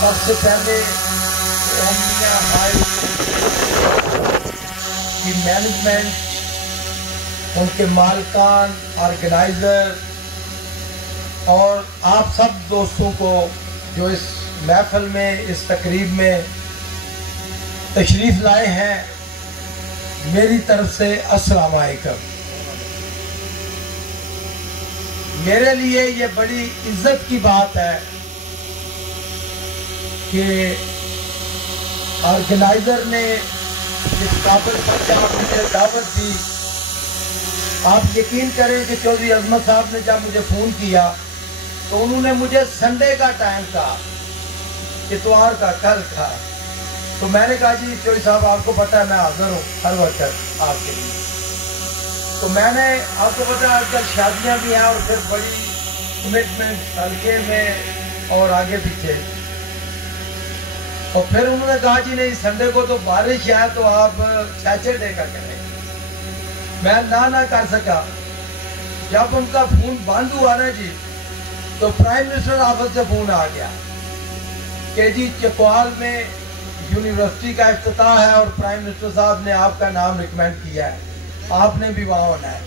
सबसे पहले की मैनेजमेंट, उनके मालकान, ऑर्गेनाइजर और आप सब दोस्तों को जो इस महफिल में, इस तकरीब में तशरीफ लाए हैं, मेरी तरफ से अस्सलाम वालेकुम। मेरे लिए ये बड़ी इज्जत की बात है कि ऑर्गेनाइजर ने इस काबिल पर जब मुझे दावत दी। आप यकीन करें कि चौधरी अजमत साहब ने जब मुझे फ़ोन किया तो उन्होंने मुझे संडे का टाइम कहा, इतवार का, कल था। तो मैंने कहा जी चौधरी साहब आपको पता है मैं हाजिर हूँ हर वक्त आपके लिए। तो मैंने, आपको पता है आजकल शादियाँ भी हैं और फिर बड़ी कमिटमेंट हल्के में और आगे पीछे। और फिर उन्होंने कहा जी नहीं संडे को तो बारिश है तो आप सैटरडे का करें। मैं ना कर सका। जब उनका फोन बंद हुआ ना जी, तो प्राइम मिनिस्टर ऑफिस से फोन आ गया कि जी चकवाल में यूनिवर्सिटी का इफ्तिताह है और प्राइम मिनिस्टर साहब ने आपका नाम रिकमेंड किया है, आपने भी वहां होना है।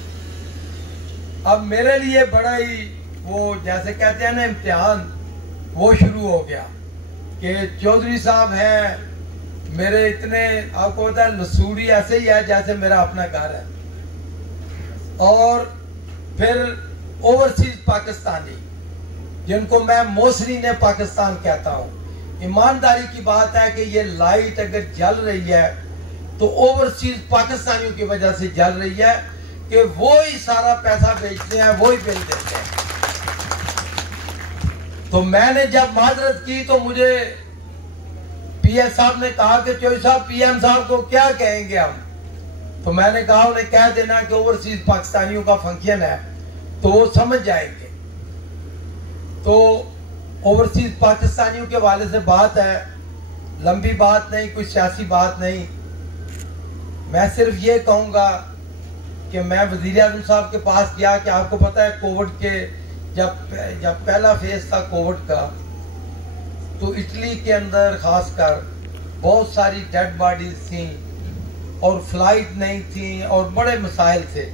अब मेरे लिए बड़ा ही वो जैसे कहते हैं ना इम्तिहान, वो शुरू हो गया कि चौधरी साहब हैं मेरे इतने, आपको पता है लसूड़ी ऐसे ही है जैसे मेरा अपना घर है। और फिर ओवरसीज पाकिस्तानी, जिनको मैं मोसरी ने पाकिस्तान कहता हूँ। ईमानदारी की बात है कि ये लाइट अगर जल रही है तो ओवरसीज पाकिस्तानियों की वजह से जल रही है कि वो ही सारा पैसा बेचते हैं, वो ही बिल देते हैं। तो मैंने जब माजरत की तो मुझे पीएस साहब ने कहा कि चौधरी साहब पीएम साहब को क्या कहेंगे हम। तो मैंने कहा उन्हें कह देना कि ओवरसीज पाकिस्तानियों का फंक्शन है तो वो समझ जाएंगे। तो ओवरसीज पाकिस्तानियों के वाले से बात है, लंबी बात नहीं, कोई सियासी बात नहीं। मैं सिर्फ ये कहूँगा कि मैं वज़ीर आज़म साहब के पास गया कि आपको पता है कोविड के जब पहला फेज था कोविड का, तो इटली के अंदर खासकर बहुत सारी डेड बॉडीज थी और फ्लाइट नहीं थी और बड़े मसाइल थे।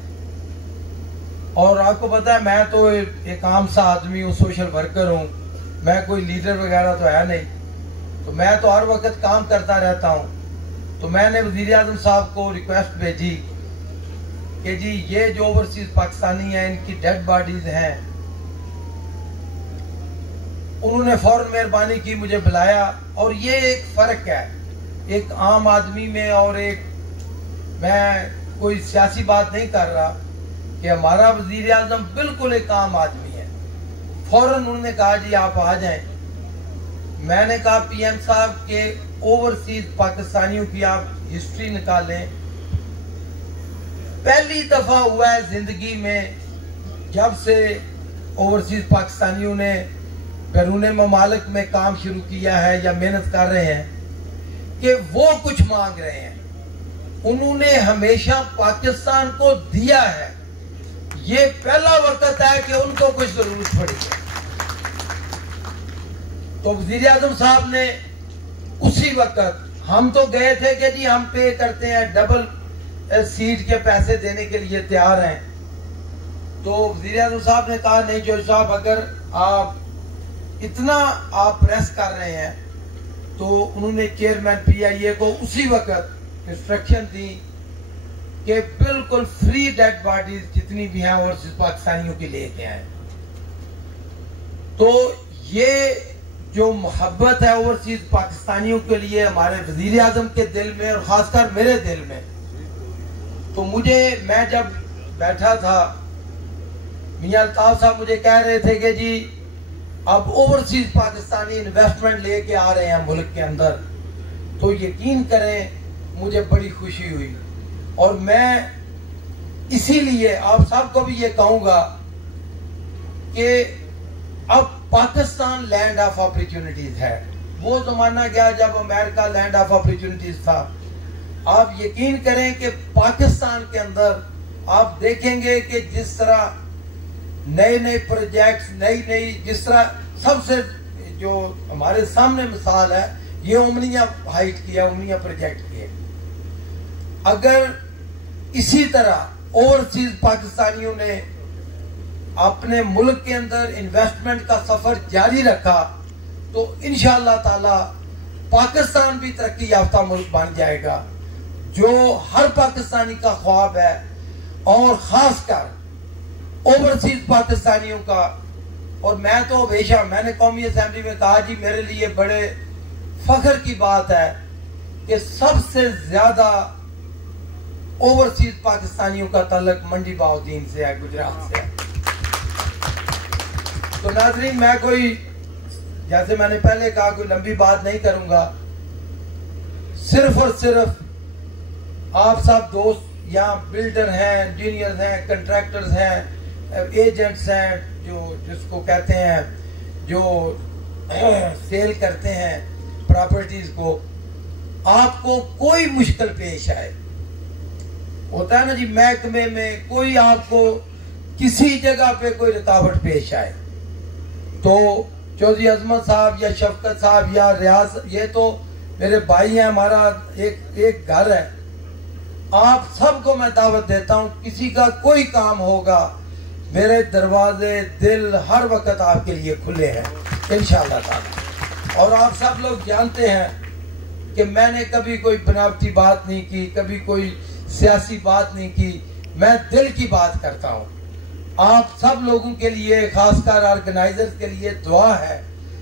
और आपको पता है मैं तो एक आम सा आदमी हूँ, सोशल वर्कर हूँ, मैं कोई लीडर वगैरह तो है नहीं। तो मैं तो हर वक्त काम करता रहता हूँ। तो मैंने वज़ीर आज़म साहब को रिक्वेस्ट भेजी कि जी ये जो ओवरसीज पाकिस्तानी हैं इनकी डेड बॉडीज हैं। उन्होंने फौरन मेहरबानी की, मुझे बुलाया। और ये एक फ़र्क है एक आम आदमी में और एक, मैं कोई सियासी बात नहीं कर रहा कि हमारा वज़ीर आज़म बिल्कुल एक आम आदमी है। फौरन उन्होंने कहा जी आप आ जाएं। मैंने कहा पीएम साहब के ओवरसीज पाकिस्तानियों की आप हिस्ट्री निकालें। पहली दफा हुआ है जिंदगी में जब से ओवरसीज पाकिस्तानियों ने बैरून ममालिक में काम शुरू किया है या मेहनत कर रहे हैं कि वो कुछ मांग रहे हैं। उन्होंने हमेशा पाकिस्तान को दिया है। ये पहला वक्त है कि उनको कुछ जरूरत पड़ी है। तो वज़ीर आज़म साहब ने उसी वक्त, हम तो गए थे कि जी हम पे करते हैं, डबल सीट के पैसे देने के लिए तैयार हैं। तो वज़ीर आज़म साहब ने कहा नहीं चौधरी साहब अगर आप इतना आप प्रेस कर रहे हैं, तो उन्होंने चेयरमैन पीआईए को उसी वक्त इंस्ट्रक्शन दी कि बिल्कुल फ्री डेड बॉडीज जितनी भी हैं ओवरसीज पाकिस्तानियों की लेके आए। तो ये जो मोहब्बत है ओवरसीज पाकिस्तानियों के लिए हमारे वज़ीर आज़म के दिल में और खासकर मेरे दिल में, तो मैं जब बैठा था, मियां अल्ताफ साहब मुझे कह रहे थे कि जी अब ओवरसीज पाकिस्तानी इन्वेस्टमेंट लेके आ रहे हैं मुल्क के अंदर, तो यकीन करें मुझे बड़ी खुशी हुई। और मैं इसीलिए आप सबको भी ये कहूंगा कि अब पाकिस्तान लैंड ऑफ अपॉर्चुनिटीज है। वो जमाना गया जब अमेरिका लैंड ऑफ अपॉर्चुनिटीज था। आप यकीन करें कि पाकिस्तान के अंदर आप देखेंगे कि जिस तरह नए नए प्रोजेक्ट्स, नई नई, जिस तरह सबसे जो हमारे सामने मिसाल है, ये उमनिया हाइट की है, उमनिया प्रोजेक्ट की है। अगर इसी तरह ओवरसीज पाकिस्तानियों ने अपने मुल्क के अंदर इन्वेस्टमेंट का सफर जारी रखा तो इंशाअल्लाह ताला पाकिस्तान भी तरक्की याफ्ता मुल्क बन जाएगा, जो हर पाकिस्तानी का ख्वाब है, और खासकर ओवरसीज पाकिस्तानियों का। और मैं तो हमेशा, मैंने कौमी असेंबली में कहा जी, मेरे लिए बड़े फख्र की बात है कि सबसे ज्यादा ओवरसीज पाकिस्तानियों का ताल्लुक मंडी बहाउद्दीन से है, गुजरात से है। तो नाज़रीन, मैं कोई, जैसे मैंने पहले कहा, कोई लंबी बात नहीं करूंगा। सिर्फ और सिर्फ आप सब दोस्त यहाँ बिल्डर हैं, इंजीनियर्स हैं, कंट्रैक्टर्स हैं, एजेंट्स हैं, जो जिसको कहते हैं, जो सेल करते हैं प्रॉपर्टीज को, आपको कोई मुश्किल पेश आए, होता है ना जी, महकमे में कोई आपको किसी जगह पे कोई रुकावट पेश आए, तो चौधरी अजमत साहब या शफकत साहब या रियाज, ये तो मेरे भाई हैं, हमारा एक घर है, आप सबको मैं दावत देता हूं, किसी का कोई काम होगा, मेरे दरवाजे दिल हर वक्त आपके लिए खुले हैं इंशाअल्लाह ताला। और आप सब लोग जानते हैं कि मैंने कभी कोई बनावटी बात नहीं की, कभी कोई सियासी बात नहीं की, मैं दिल की बात करता हूं। आप सब लोगों के लिए, खासकर ऑर्गेनाइजर्स के लिए दुआ है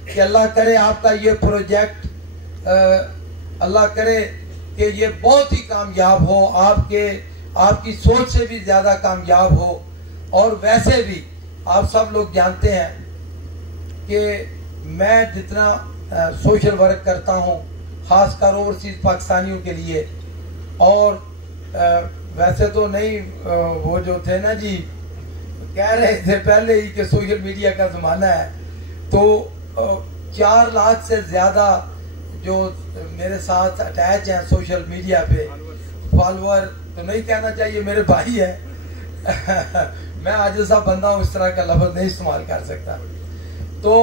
कि अल्लाह करे आपका ये प्रोजेक्ट, अल्लाह करे कि ये बहुत ही कामयाब हो, आपकी सोच से भी ज्यादा कामयाब हो। और वैसे भी आप सब लोग जानते हैं कि मैं जितना सोशल वर्क करता हूँ, खासकर ओवरसीज पाकिस्तानियों के लिए, और वैसे तो नहीं, वो जो थे ना जी, कह रहे थे पहले ही कि सोशल मीडिया का जमाना है, तो 4 लाख से ज्यादा जो मेरे साथ अटैच हैं सोशल मीडिया पे, फॉलोअर तो नहीं कहना चाहिए, मेरे भाई है मैं आज ऐसा बंदा हूं, इस तरह का लफ्ज नहीं इस्तेमाल कर सकता। तो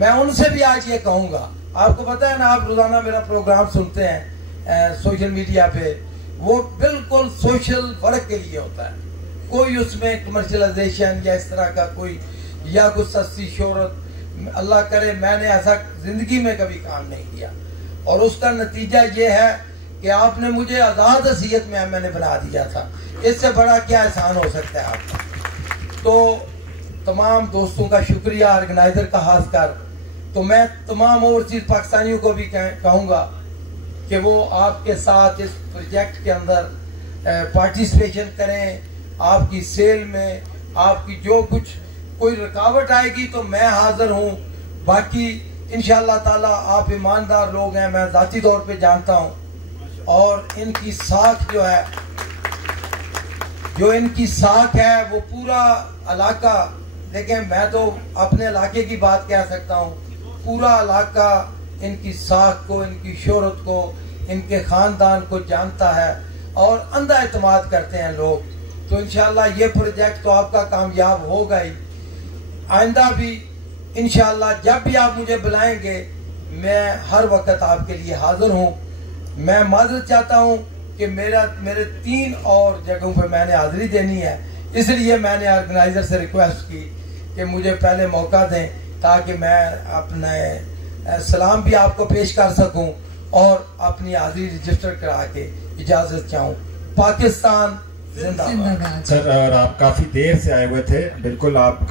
मैं उनसे भी आज ये कहूंगा, आपको पता है ना, आप रोजाना मेरा प्रोग्राम सुनते हैं सोशल मीडिया पे, वो बिल्कुल सोशल वर्क के लिए होता है, कोई उसमें कमर्शलाइजेशन या इस तरह का कोई, या कुछ सस्ती शोहरत, अल्लाह करे मैंने ऐसा जिंदगी में कभी काम नहीं किया। और उसका नतीजा ये है कि आपने मुझे आजाद हसीयत में मैंने बना दिया था, इससे बड़ा क्या एहसान हो सकता है आपका। तो तमाम दोस्तों का शुक्रिया, ऑर्गेनाइजर का खासकर। तो मैं तमाम ओवरसीज पाकिस्तानियों को भी कहूँगा कि वो आपके साथ इस प्रोजेक्ट के अंदर पार्टिसिपेशन करें, आपकी सेल में, आपकी जो कुछ कोई रुकावट आएगी तो मैं हाजिर हूँ। बाकी इंशाअल्लाह ताला आप ईमानदार लोग हैं, मैं जाती तौर पे जानता हूँ, और इनकी साख जो है, जो इनकी साख है वो पूरा इलाका, देखें मैं तो अपने इलाके की बात कह सकता हूँ, पूरा इलाका इनकी साख को, इनकी शोहरत को, इनके खानदान को जानता है और अंधा एतमाद करते हैं लोग। तो इंशाअल्लाह ये प्रोजेक्ट तो आपका कामयाब होगा ही, आइंदा भी इंशाअल्लाह जब भी आप मुझे बुलाएंगे मैं हर वक्त आपके लिए हाजिर हूँ। मैं माजरत चाहता हूँ कि मेरे 3 और जगहों पे मैंने हाजिरी देनी है, इसलिए मैंने ऑर्गेनाइजर से रिक्वेस्ट की कि मुझे पहले मौका दें ताकि मैं अपने सलाम भी आपको पेश कर सकूं और अपनी हाजिरी रजिस्टर करा के इजाजत चाहूँ। पाकिस्तान जिंदाबाद। सर, और आप काफी देर से आए हुए थे, बिल्कुल आप